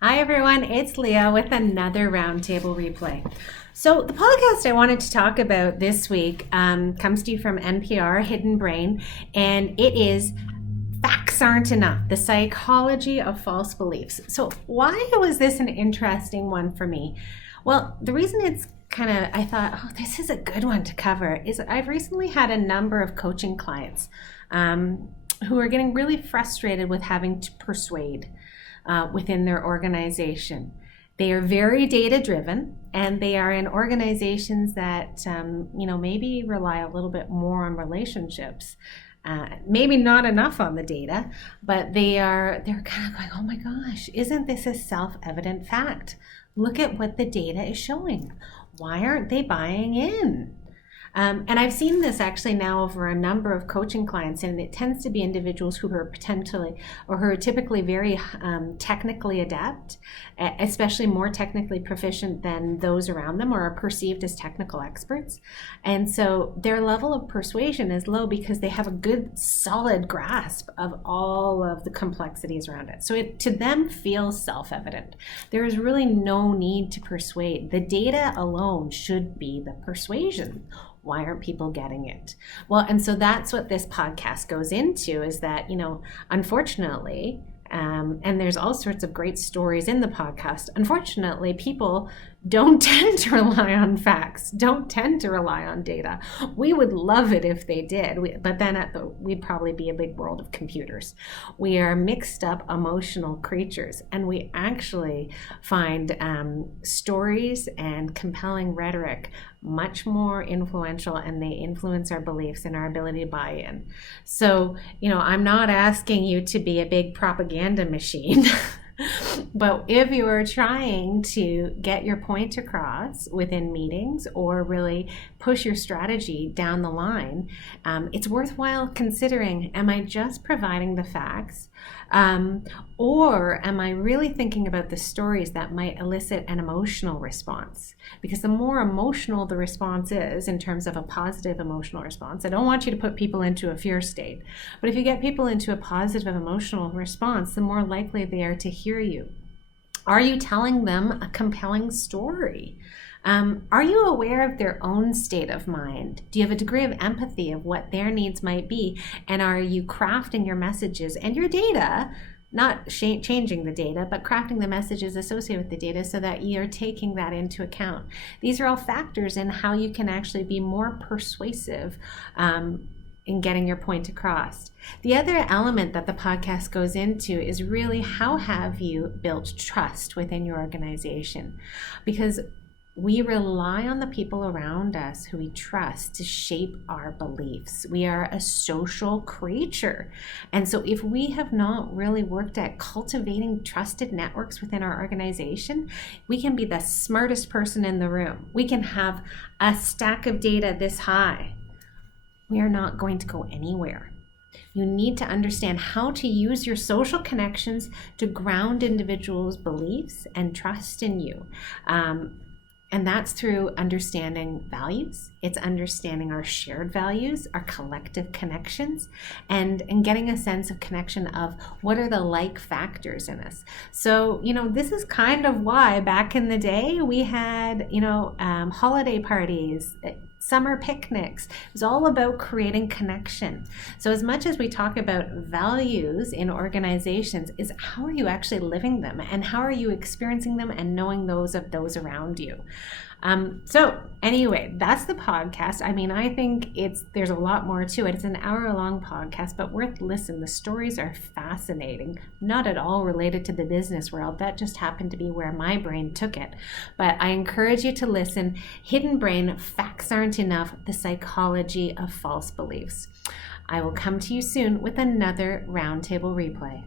Hi everyone, it's Leah with another Roundtable replay. So the podcast I wanted to talk about this week comes to you from NPR, Hidden Brain, and it is Facts Aren't Enough, the psychology of false beliefs. So why was this an interesting one for me? Well, the reason it's I thought, this is a good one to cover, is I've recently had a number of coaching clients who are getting really frustrated with having to persuade within their organization. They are very data driven, and they are in organizations that maybe rely a little bit more on relationships, maybe not enough on the data, but they're kind of going, oh my gosh, isn't this a self-evident fact? Look at what the data is showing. Why aren't they buying in? And I've seen this actually now over a number of coaching clients, and it tends to be individuals who are who are typically very technically adept, especially more technically proficient than those around them, or are perceived as technical experts. And so their level of persuasion is low because they have a good solid grasp of all of the complexities around it. So it to them feels self-evident. There is really no need to persuade. The data alone should be the persuasion. Why aren't people getting it? Well, and so that's what this podcast goes into, is that, unfortunately, and there's all sorts of great stories in the podcast. Unfortunately, people don't tend to rely on facts, don't tend to rely on data. We would love it if they did, but then we'd probably be a big world of computers. We are mixed up emotional creatures, and we actually find stories and compelling rhetoric much more influential, and they influence our beliefs and our ability to buy in. So, I'm not asking you to be a big propaganda machine. But if you are trying to get your point across within meetings, or really push your strategy down the line, it's worthwhile considering, am I just providing the facts? Or am I really thinking about the stories that might elicit an emotional response? Because the more emotional the response is, in terms of a positive emotional response, I don't want you to put people into a fear state, but if you get people into a positive emotional response, the more likely they are to hear you. Are you telling them a compelling story? Are you aware of their own state of mind? Do you have a degree of empathy of what their needs might be? And are you crafting your messages and your data, not changing the data, but crafting the messages associated with the data so that you're taking that into account? These are all factors in how you can actually be more persuasive in getting your point across. The other element that the podcast goes into is really, how have you built trust within your organization? Because we rely on the people around us who we trust to shape our beliefs. We are a social creature. And so if we have not really worked at cultivating trusted networks within our organization, we can be the smartest person in the room. We can have a stack of data this high. We are not going to go anywhere. You need to understand how to use your social connections to ground individuals' beliefs and trust in you. And that's through understanding values. It's understanding our shared values, our collective connections, and getting a sense of connection of what are the like factors in us. So, this is kind of why back in the day we had, holiday parties, summer picnics. It was all about creating connection. So as much as we talk about values in organizations, is how are you actually living them, and how are you experiencing them and knowing those of those around you? So anyway, that's the podcast. I think there's a lot more to it. It's an hour-long podcast, but worth listening. The stories are fascinating, not at all related to the business world. That just happened to be where my brain took it. But I encourage you to listen. Hidden Brain, Facts Aren't Enough, the psychology of false beliefs. I will come to you soon with another Roundtable replay.